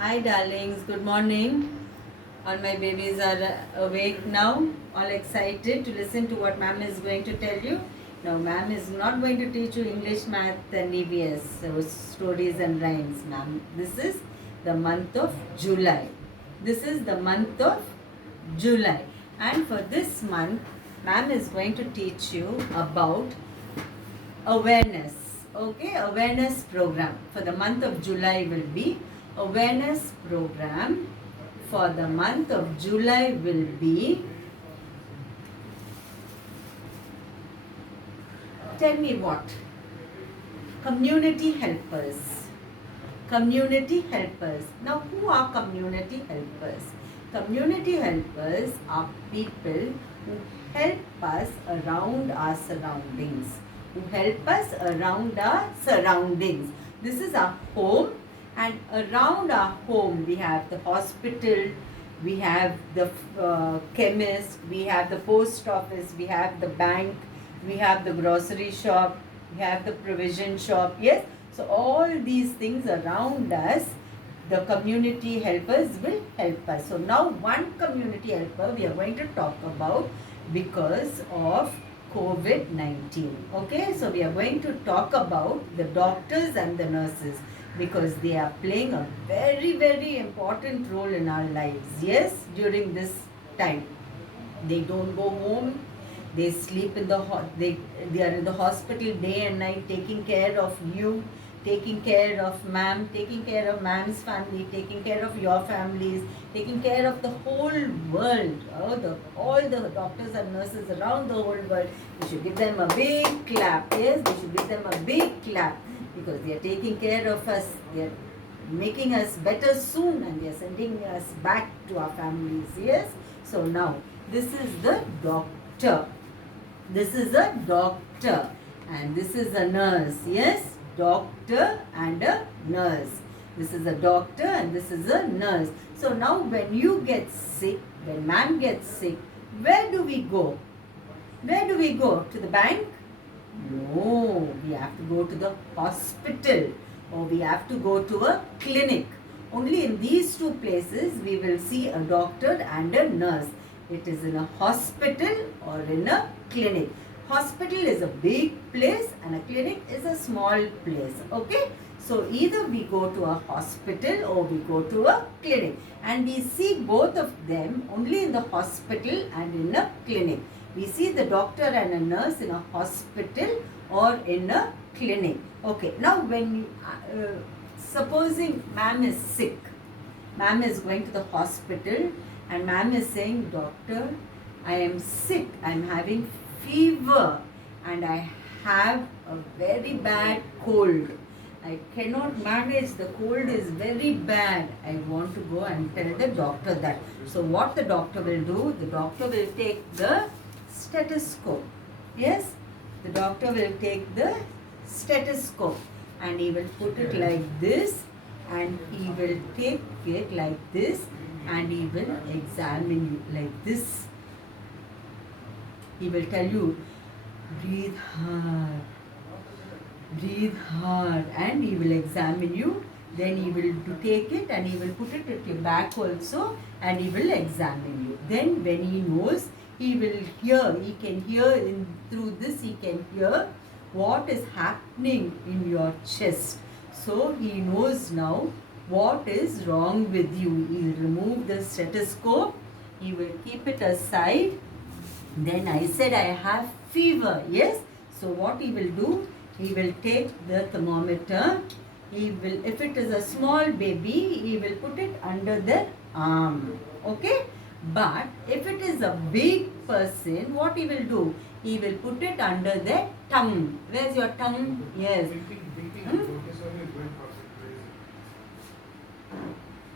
Hi, darlings. Good morning. All my babies are awake now, all excited to listen to what ma'am is going to tell you. No, ma'am is not going to teach you English, math, and EVS, so stories and rhymes, ma'am. This is the month of July. This is the month of July. And for this month, ma'am is going to teach you about awareness. Okay, awareness program for the month of July will be awareness program for the month of July will be, tell me what, community helpers. Community helpers. Now, who are community helpers? Community helpers are people who help us around our surroundings. Who help us around our surroundings. This is our home, and around our home we have the hospital, we have the chemist, we have the post office, we have the bank, we have the grocery shop, we have the provision shop. Yes, so all these things around us, the community helpers will help us. So now one community helper we are going to talk about because of COVID-19. Okay, so we are going to talk about the doctors and the nurses because they are playing a very important role in our lives. Yes, during this time. They don't go home. They sleep in the they are in the hospital day and night, taking care of you, taking care of ma'am, taking care of ma'am's family, taking care of your families, taking care of the whole world. All the doctors and nurses around the whole world. We should give them a big clap. Yes, we should give them a big clap because they are taking care of us. They are making us better soon, and they are sending us back to our families. Yes. So now this is the doctor. This is a doctor and this is a nurse. Yes, doctor and a nurse. This is a doctor and this is a nurse. So now when you get sick, when ma'am gets sick, where do we go? Where do we go? To the bank? No, we have to go to the hospital or we have to go to a clinic. Only in these two places we will see a doctor and a nurse. It is in a hospital or in a clinic. Hospital is a big place and a clinic is a small place. Okay. So either we go to a hospital or we go to a clinic. And we see both of them only in the hospital and in a clinic. We see the doctor and a nurse in a hospital or in a clinic. Okay. Now when you, supposing ma'am is sick. Ma'am is going to the hospital and ma'am is saying, doctor, I am sick, I am having fever and I have a very bad cold. I cannot manage, the cold is very bad. I want to go and tell the doctor that. So what the doctor will do, the doctor will take the stethoscope. Yes, the doctor will take the stethoscope and he will put it like this and he will take it like this and he will examine you like this. He will tell you, breathe hard, and he will examine you. Then he will take it and he will put it at your back also and he will examine you. Then when he knows, he will hear, he can hear through this, he can hear what is happening in your chest. So he knows now what is wrong with you. He will remove the stethoscope, he will keep it aside. Then I said I have fever. Yes. So what he will do, he will take the thermometer. He will, if it is a small baby, he will put it under their arm. Okay. But if it is a big person, what he will do? He will put it under their tongue. Where's your tongue? Yes.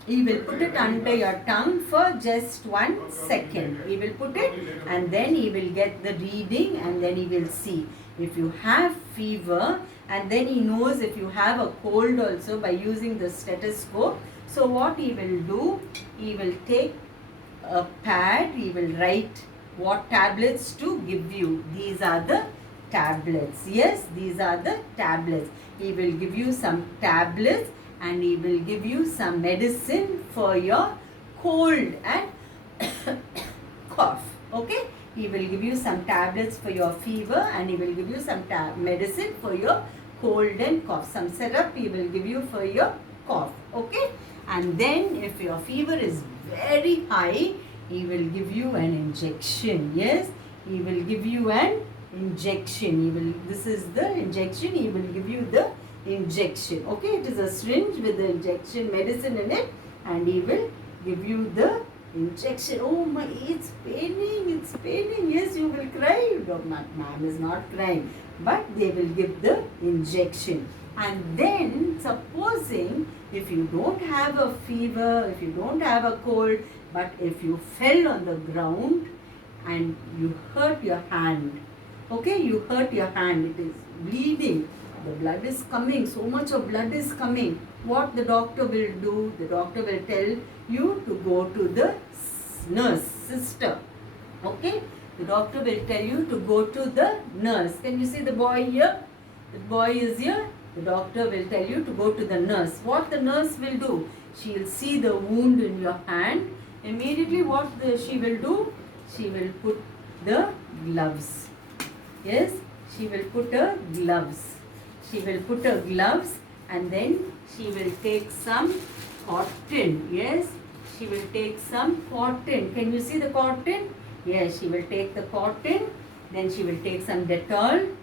He will put it under your tongue for just 1 second. He will put it and then he will get the reading and then he will see if you have fever, and then he knows if you have a cold also by using the stethoscope. So what he will do, he will take a pad, he will write what tablets to give you. These are the tablets. Yes, these are the tablets. He will give you some tablets and he will give you some medicine for your cold and cough. Okay, he will give you some tablets for your fever, and he will give you some medicine for your cold and cough. Some syrup he will give you for your cough. Okay, and then if your fever is very high, he will give you an injection. Yes, he will give you an injection. This is the injection. He will give you the injection. Okay, it is a syringe with the injection medicine in it, and he will give you the injection. Oh my, it's paining. Yes, you will cry. No, ma'am is not crying, but they will give the injection. And then supposing if you don't have a fever, if you don't have a cold, but if you fell on the ground and you hurt your hand, okay, you hurt your hand, it is bleeding, the blood is coming, so much of blood is coming. What the doctor will do? The doctor will tell you to go to the nurse, sister. Okay, the doctor will tell you to go to the nurse. Can you see the boy here? The boy is here. The doctor will tell you to go to the nurse. What the nurse will do? She will see the wound in your hand. Immediately what she will do? She will put the gloves. Yes, she will put her gloves. She will put her gloves, and then she will take some cotton. Yes, she will take some cotton. Can you see the cotton? Yes, she will take the cotton. Then she will take some Dettol.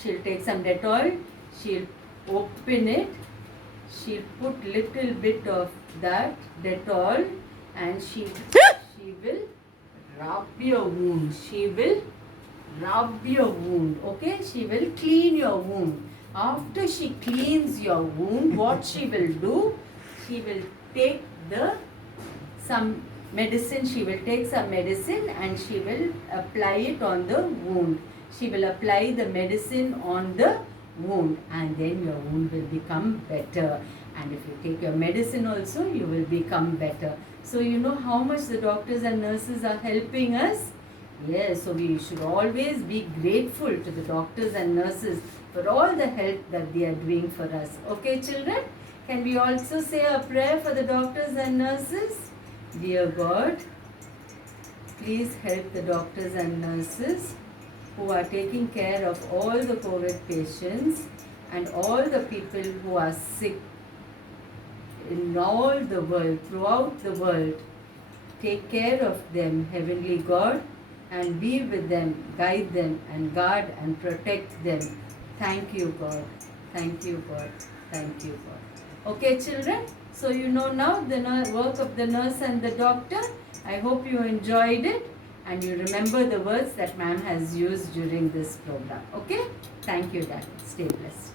She will take some Dettol. She'll open it. She'll put little bit of that Dettol, and she will rub your wound. She will rub your wound. Okay, she will clean your wound. After she cleans your wound, what she will do? She will take some medicine. She will take some medicine and she will apply it on the wound. She will apply the medicine on the wound, and then your wound will become better. And if you take your medicine also, you will become better. So you know how much the doctors and nurses are helping us? Yes, so we should always be grateful to the doctors and nurses for all the help that they are doing for us. Okay, children? Can we also say a prayer for the doctors and nurses? Dear God, please help the doctors and nurses who are taking care of all the COVID patients and all the people who are sick in all the world, throughout the world. Take care of them, Heavenly God, and be with them, guide them, and guard and protect them. Thank you, God. Thank you, God. Thank you, God. Okay, children? So you know now the work of the nurse and the doctor. I hope you enjoyed it and you remember the words that ma'am has used during this program. Okay? Thank you, Dad. Stay blessed.